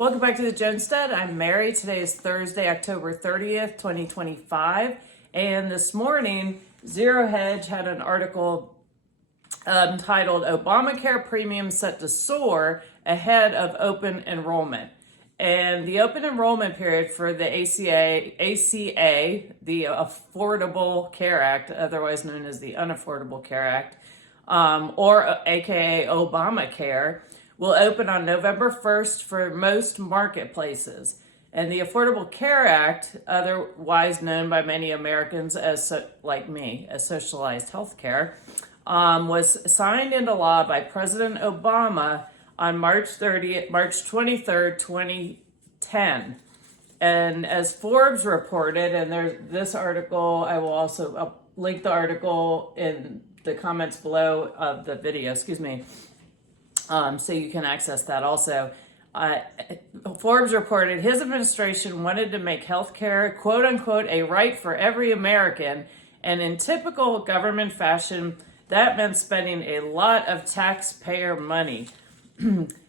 Welcome back to the Jonestead. I'm Mary. Today is Thursday, October 30th, 2025. And this morning, Zero Hedge had an article titled Obamacare Premiums Set to Soar Ahead of Open Enrollment. And the open enrollment period for the ACA, the Affordable Care Act, otherwise known as the Unaffordable Care Act, or aka Obamacare, will open on November 1st for most marketplaces. And the Affordable Care Act, otherwise known by many Americans as, like me, as socialized health care, was signed into law by President Obama on March 23rd, 2010. And as Forbes reported, and there's this article, I will also link the article in the comments below of the video, so you can access that also. Forbes reported his administration wanted to make healthcare, quote unquote, a right for every American, and in typical government fashion, that meant spending a lot of taxpayer money.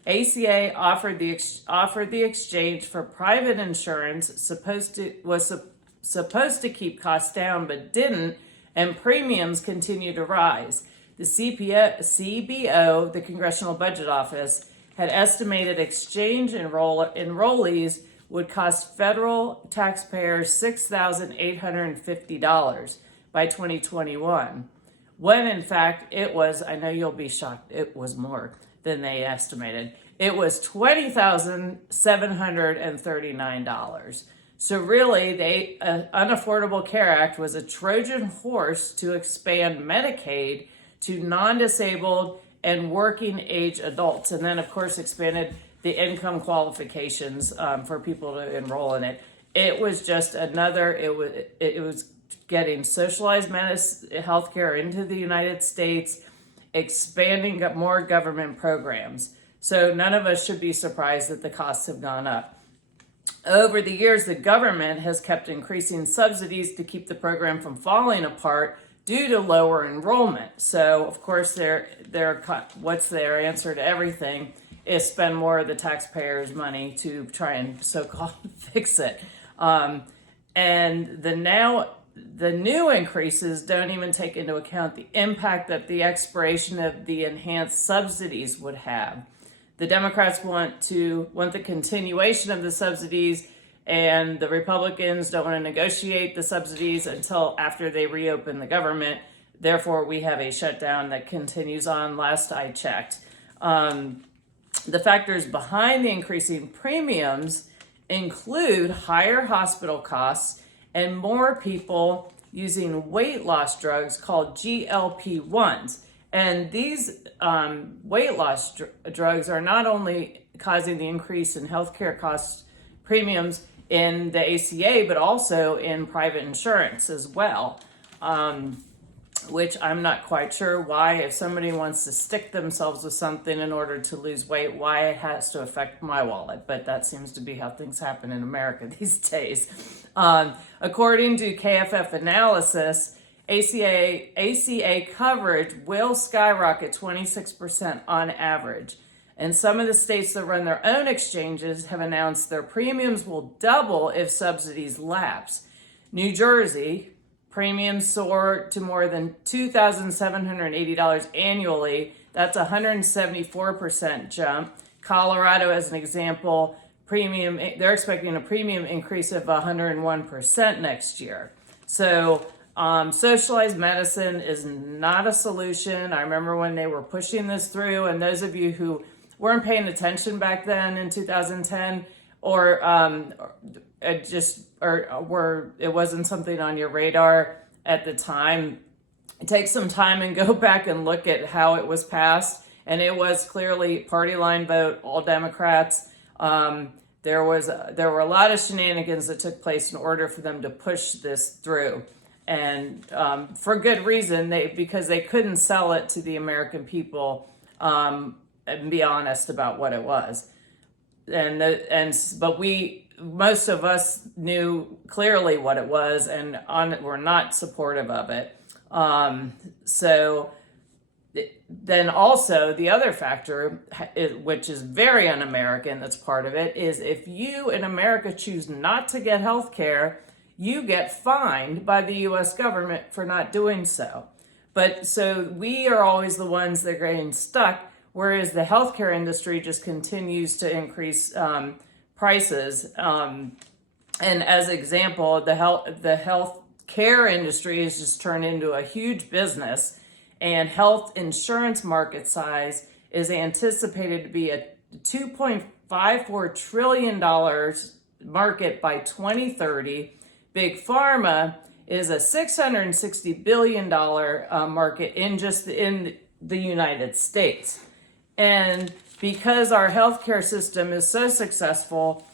ACA offered the exchange for private insurance, was supposed to keep costs down, but didn't, and premiums continue to rise. The CBO, the Congressional Budget Office, had estimated exchange enrollees would cost federal taxpayers $6,850 by 2021, when in fact it was, I know you'll be shocked, it was more than they estimated. It was $20,739. So really, the Unaffordable Care Act was a Trojan horse to expand Medicaid to non-disabled and working age adults, and then of course expanded the income qualifications for people to enroll in it. It was just another, it was getting socialized healthcare into the United States, expanding more government programs. So none of us should be surprised that the costs have gone up. Over the years, the government has kept increasing subsidies to keep the program from falling apart due to lower enrollment. So, of course, what's their answer to everything is spend more of the taxpayers' money to try and so-called fix it. And the new increases don't even take into account the impact that the expiration of the enhanced subsidies would have. The Democrats want the continuation of the subsidies, and the Republicans don't want to negotiate the subsidies until after they reopen the government. Therefore, we have a shutdown that continues on last I checked. The factors behind the increasing premiums include higher hospital costs and more people using weight loss drugs called GLP-1s. And these weight loss drugs are not only causing the increase in healthcare costs premiums in the ACA, but also in private insurance as well, which I'm not quite sure why, if somebody wants to stick themselves with something in order to lose weight, why it has to affect my wallet. But that seems to be how things happen in America these days. According to KFF analysis, ACA coverage will skyrocket 26% on average. And some of the states that run their own exchanges have announced their premiums will double if subsidies lapse. New Jersey, premiums soar to more than $2,780 annually. That's a 174% jump. Colorado, as an example, they're expecting a premium increase of 101% next year. So socialized medicine is not a solution. I remember when they were pushing this through, and those of you who weren't paying attention back then in 2010, or it wasn't something on your radar at the time, take some time and go back and look at how it was passed. And it was clearly party line vote, all Democrats. There were a lot of shenanigans that took place in order for them to push this through. And for good reason, because they couldn't sell it to the American people and be honest about what it was. But most of us knew clearly what it was and were not supportive of it. So then also the other factor, which is very un-American, that's part of it, is if you in America choose not to get health care, you get fined by the US government for not doing so. But so we are always the ones that are getting stuck, whereas the healthcare industry just continues to increase prices. And as an example, the health care industry has just turned into a huge business, and health insurance market size is anticipated to be a $2.54 trillion market by 2030. Big Pharma is a $660 billion market in the United States. And because our healthcare system is so successful,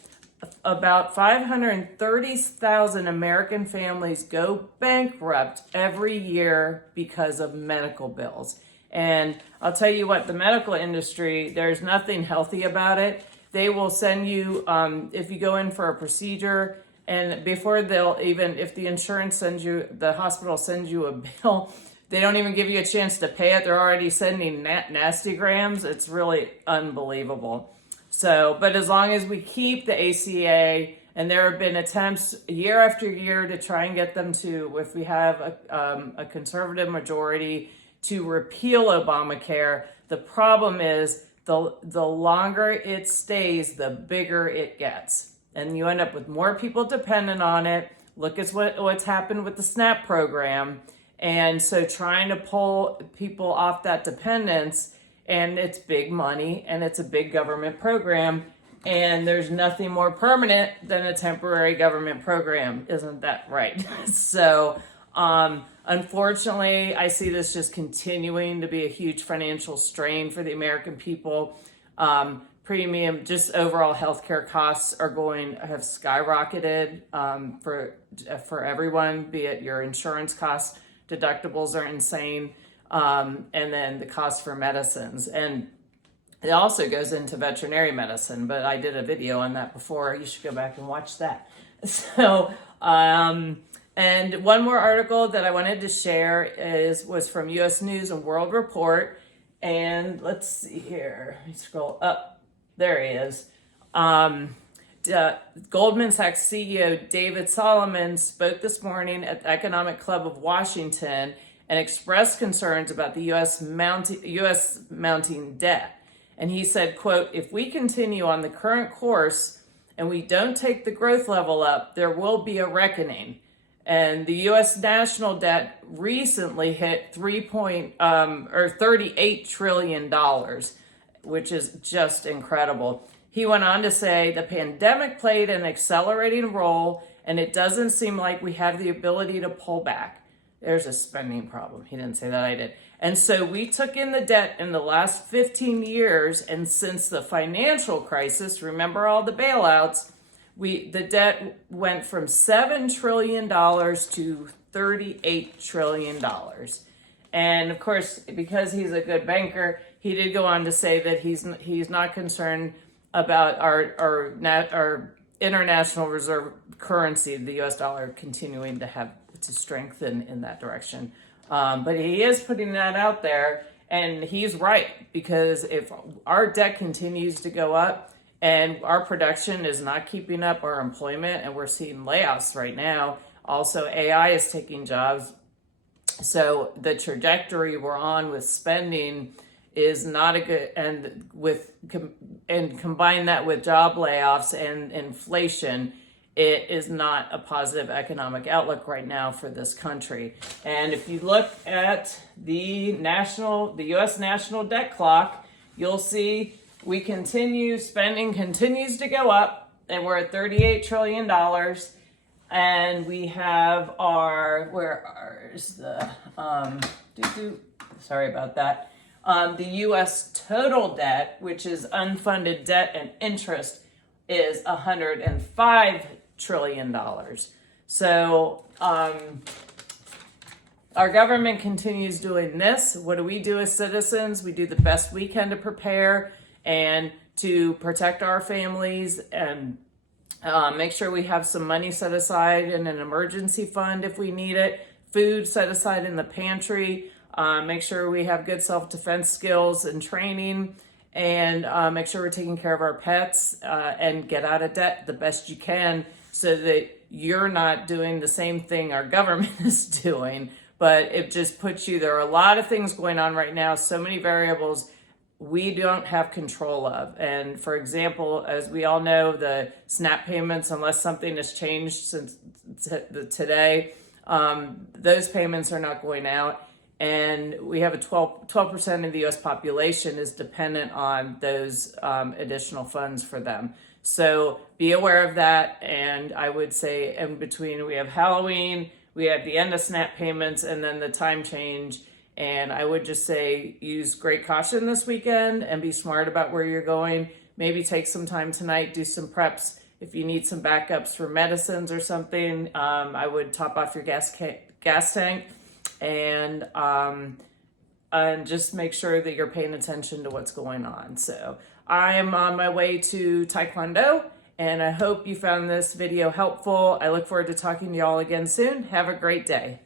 about 530,000 American families go bankrupt every year because of medical bills. And I'll tell you what, the medical industry, there's nothing healthy about it. They will send you, if you go in for a procedure, and before if the insurance sends you, the hospital sends you a bill, they don't even give you a chance to pay it. They're already sending nasty grams. It's really unbelievable. So, but as long as we keep the ACA, and there have been attempts year after year to try and get them to, if we have a conservative majority, to repeal Obamacare. The problem is the longer it stays, the bigger it gets. And you end up with more people dependent on it. Look at what's happened with the SNAP program. And so trying to pull people off that dependence, and it's big money, and it's a big government program, and there's nothing more permanent than a temporary government program. Isn't that right? So, unfortunately, I see this just continuing to be a huge financial strain for the American people. Premium, just overall healthcare costs have skyrocketed for everyone, be it your insurance costs, deductibles are insane. And then the cost for medicines. And it also goes into veterinary medicine, but I did a video on that before. You should go back and watch that. So, and one more article that I wanted to share was from US News and World Report. And let's see here. Let me scroll up. There he is. Goldman Sachs CEO David Solomon spoke this morning at the Economic Club of Washington and expressed concerns about the U.S. mounting debt. And he said, quote, "If we continue on the current course and we don't take the growth level up, there will be a reckoning." And the U.S. national debt recently hit $38 trillion, which is just incredible. He went on to say the pandemic played an accelerating role, and it doesn't seem like we have the ability to pull back. There's a spending problem. He didn't say that, I did. And so we took in the debt in the last 15 years, and since the financial crisis, remember all the bailouts, the debt went from $7 trillion to $38 trillion. And of course, because he's a good banker, he did go on to say that he's not concerned about our international reserve currency, the US dollar, continuing to strengthen in that direction. But he is putting that out there, and he's right, because if our debt continues to go up and our production is not keeping up our employment, and we're seeing layoffs right now, also AI is taking jobs. So the trajectory we're on with spending is not a good, and combine that with job layoffs and inflation, it is not a positive economic outlook right now for this country. And if you look at the U.S. national debt clock, you'll see spending continues to go up, and we're at $38 trillion. And we have sorry about that. The U.S. total debt, which is unfunded debt and interest, is $105 trillion. So our government continues doing this. What do we do as citizens? We do the best we can to prepare and to protect our families, and make sure we have some money set aside in an emergency fund if we need it, food set aside in the pantry. Make sure we have good self-defense skills and training, and make sure we're taking care of our pets, and get out of debt the best you can so that you're not doing the same thing our government is doing, but it just puts you, there are a lot of things going on right now, so many variables we don't have control of. And for example, as we all know, the SNAP payments, unless something has changed since today, those payments are not going out. And we have a 12% of the US population is dependent on those additional funds for them. So be aware of that. And I would say in between, we have Halloween, we have the end of SNAP payments, and then the time change. And I would just say use great caution this weekend and be smart about where you're going. Maybe take some time tonight, do some preps. If you need some backups for medicines or something, I would top off your gas tank, and just make sure that you're paying attention to what's going on. So I am on my way to Taekwondo, and I hope you found this video helpful. I look forward to talking to y'all again soon. Have a great day.